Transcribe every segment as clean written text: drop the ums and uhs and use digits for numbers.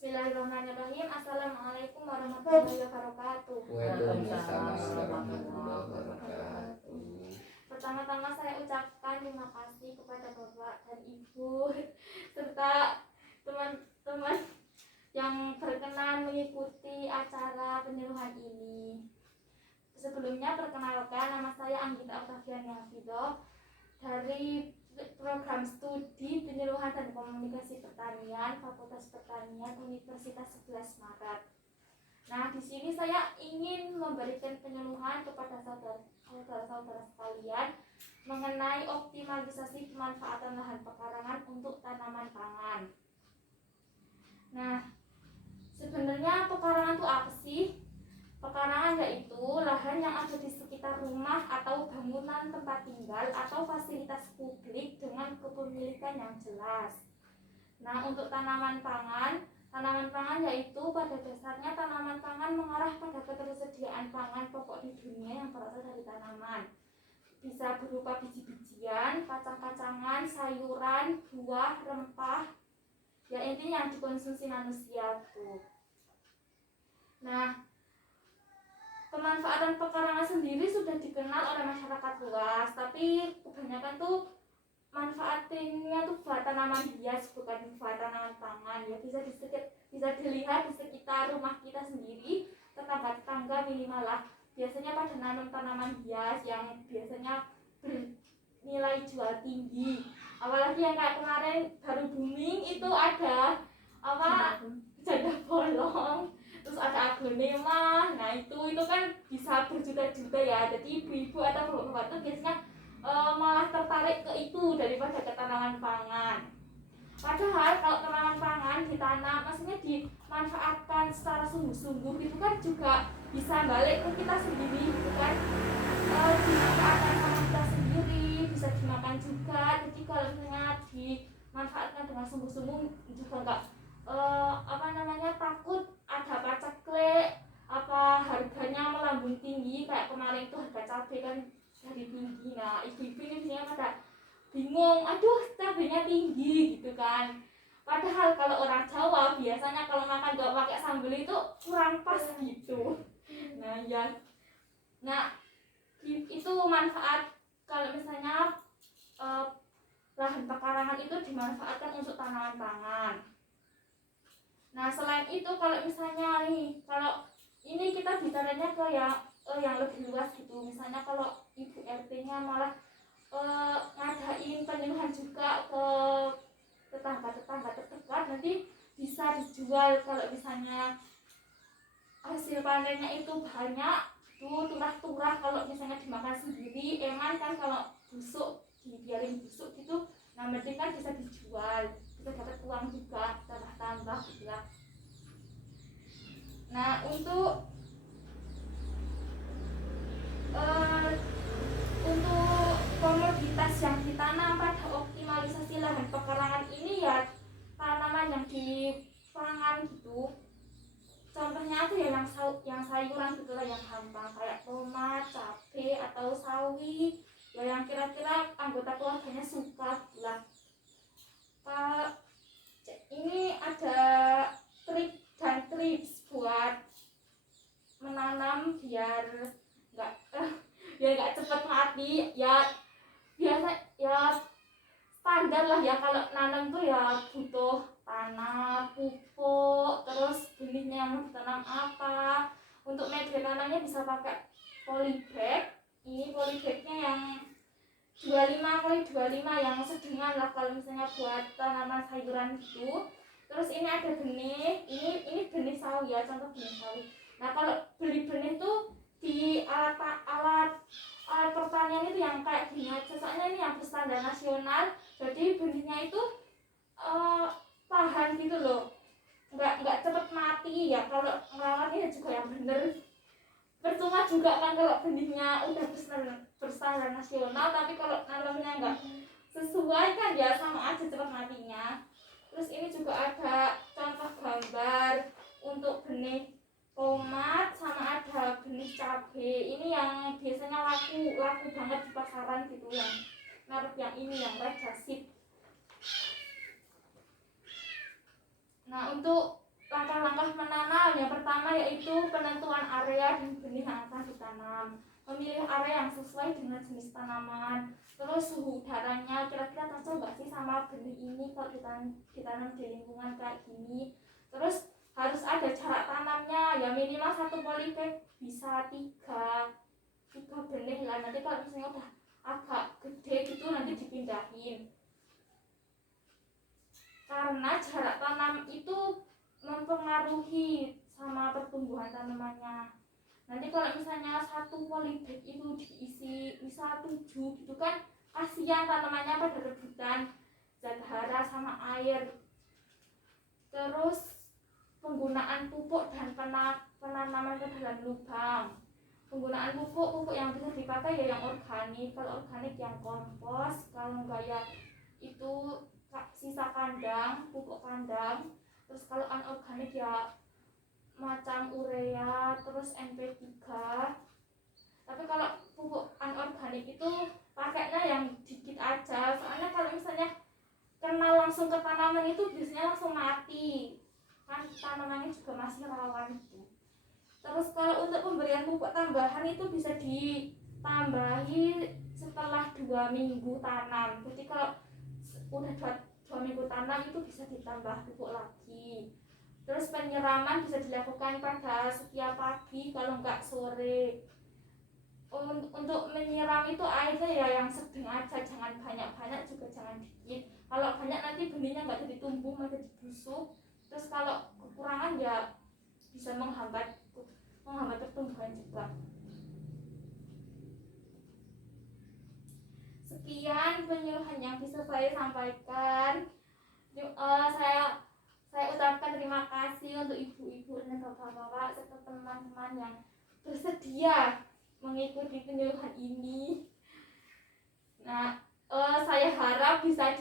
Bismillahirrahmanirrahim. Assalamualaikum warahmatullahi wabarakatuh. Waalaikumsalam warahmatullahi wabarakatuh. Pertama-tama saya ucapkan terima kasih kepada Bapak dan Ibu serta teman-teman yang berkenan mengikuti acara penyuluhan ini. Sebelumnya perkenalkan, nama saya Anggita Octaviani Hafidoh dari program studi penyuluhan dan komunikasi pertanian Fakultas Pertanian Universitas 11 Maret. Nah, di sini saya ingin memberikan penyuluhan kepada saudara-saudara sekalian mengenai optimalisasi pemanfaatan lahan pekarangan untuk tanaman pangan. Nah, sebenarnya pekarangan itu apa sih? Pekarangan yaitu lahan yang ada di sekitar rumah atau bangunan tempat tinggal atau fasilitas publik dengan kepemilikan yang jelas. Nah, untuk tanaman pangan yaitu pada dasarnya tanaman pangan mengarah pada ketersediaan pangan pokok di dunia yang berasal dari tanaman. Bisa berupa biji-bijian, kacang-kacangan, sayuran, buah, rempah, ya intinya yang dikonsumsi manusia tuh. Nah, pemanfaatan pekarangan sendiri sudah dikenal oleh masyarakat luas, tapi kebanyakan tuh manfaatnya tuh buat tanaman hias, bukan buat tanaman pangan. Ya bisa dilihat di sekitar rumah kita sendiri, tetangga-tetangga minimal lah. Biasanya pada nanam tanaman hias yang biasanya bernilai jual tinggi. Apalagi yang kayak kemarin baru booming itu ada janda bolong, terus ada aglonema. Nah itu kan bisa berjuta-juta ya. Jadi ibu-ibu atau bapak-bapak itu biasanya malah tertarik ke itu daripada ke tanaman pangan. Padahal kalau tanaman pangan ditanam, maksudnya dimanfaatkan secara sungguh-sungguh itu kan juga bisa balik ke kita sendiri, gitu kan. Dimanfaatkan sama kita sendiri, bisa dimakan juga. Jadi kalau misalnya dimanfaatkan dengan sungguh-sungguh juga enggak takut ada paceklik, harganya melambung tinggi kayak kemarin itu harga cabai kan jadi tinggi. Nah, ibu-ibu ini biasanya pada bingung, aduh cabainya tinggi gitu kan. Padahal kalau orang Jawa biasanya kalau makan gak pakai sambal itu kurang pas gitu. Nah, itu manfaat kalau misalnya lahan pekarangan itu dimanfaatkan untuk tanaman pangan. Nah, selain itu kalau misalnya kalau ini kita bicaranya ke yang lebih luas gitu. Misalnya kalau ibu RT-nya malah ngadain penyuluhan juga ke tetangga-tetangga terdekat, nanti bisa dijual. Kalau misalnya hasil panennya itu banyak tuh turah-turah, kalau misalnya dimakan sendiri eman kan, kalau busuk dibiarin busuk gitu. Nah, berarti kan bisa dijual, bisa dapat uang juga, tambah-tambah gitu lah. Nah, untuk komoditas yang ditanam pada optimalisasi lahan pekarangan ini ya tanaman yang dipangan gitu. Contohnya tuh ya yang sayuran gitu lah, yang gampang kayak tomat, cabai atau sawi, ya yang kira-kira anggota keluarganya suka gitu lah. Ini ada trik dan triks buat menanam biar nggak cepat mati. Ya biasa ya standar lah ya, kalau nanam tuh ya butuh tanah, pupuk, terus benihnya yang mau ditanam apa. Untuk media tanamnya bisa pakai polybag. Ini polybagnya yang 25x25 yang sedingan lah kalau misalnya buat tanaman sayuran gitu. Terus ini ada benih, ini benih sawi ya, contoh benih sawi. Nah, kalau beli benih tuh di alat pertanian itu yang kayak gini aja, soalnya ini yang berstandar nasional, jadi benihnya itu tahan gitu loh, nggak cepet mati ya. Kalau ngerawatnya juga yang bener. Percuma juga kan kalau benihnya udah berstandar nasional, tapi kalau nanamnya nggak sesuai kan ya sama aja cepet matinya. Terus ini juga ada contoh gambar untuk benih tomat, sama ada benih cabai. Ini yang biasanya laku banget di pasaran gitu, yang merek yang ini, yang Red Jasid. Nah, untuk yaitu penentuan area dan benih yang akan ditanam, memilih area yang sesuai dengan jenis tanaman, terus suhu udaranya kira-kira cocok nggak sih sama benih ini kalau ditanam di lingkungan kayak gini. Terus harus ada jarak tanamnya, ya minimal 1 polybag bisa 3 benih lah. Nanti kalau misalnya udah agak gede gitu nanti dipindahin, karena jarak tanam itu mempengaruhi sama pertumbuhan tanamannya. Nanti kalau misalnya 1 polybag itu diisi misal 7 gitu kan, kasihan tanamannya pada rebutan zat hara sama air. Terus penggunaan pupuk dan penanaman ke dalam lubang. Penggunaan pupuk yang bisa dipakai ya yang organik, kalau organik yang kompos, kalau enggak ya itu sisa kandang, pupuk kandang. Terus kalau anorganik ya macam urea, terus NP3. Tapi kalau pupuk anorganik itu pakainya yang dikit aja, soalnya kalau misalnya kena langsung ke tanaman itu biasanya langsung mati, kan tanamannya juga masih rawan gitu. Terus kalau untuk pemberian pupuk tambahan itu bisa ditambahi setelah 2 minggu tanam. Jadi kalau udah 2 minggu tanam itu bisa ditambah pupuk lagi. Terus penyiraman bisa dilakukan pada setiap pagi kalau enggak sore. Untuk menyiram itu airnya ya yang sedang aja, jangan banyak-banyak juga jangan dikit. Kalau banyak nanti benihnya enggak jadi tumbuh, malah jadi busuk. Terus kalau kekurangan ya bisa menghambat pertumbuhan juga. Sekian penyuluhan yang bisa saya sampaikan. Saya ucapkan terima kasih untuk ibu-ibu dan bapak-bapak serta teman-teman yang bersedia mengikuti penyuluhan ini. Nah, saya harap bisa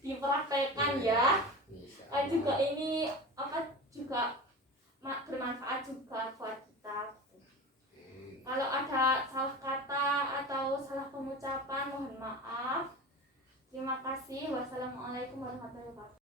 dipraktekkan ya. Juga ini juga bermanfaat juga buat kita. Kalau ada salah kata atau salah pengucapan mohon maaf. Terima kasih. Wassalamualaikum warahmatullahi wabarakatuh.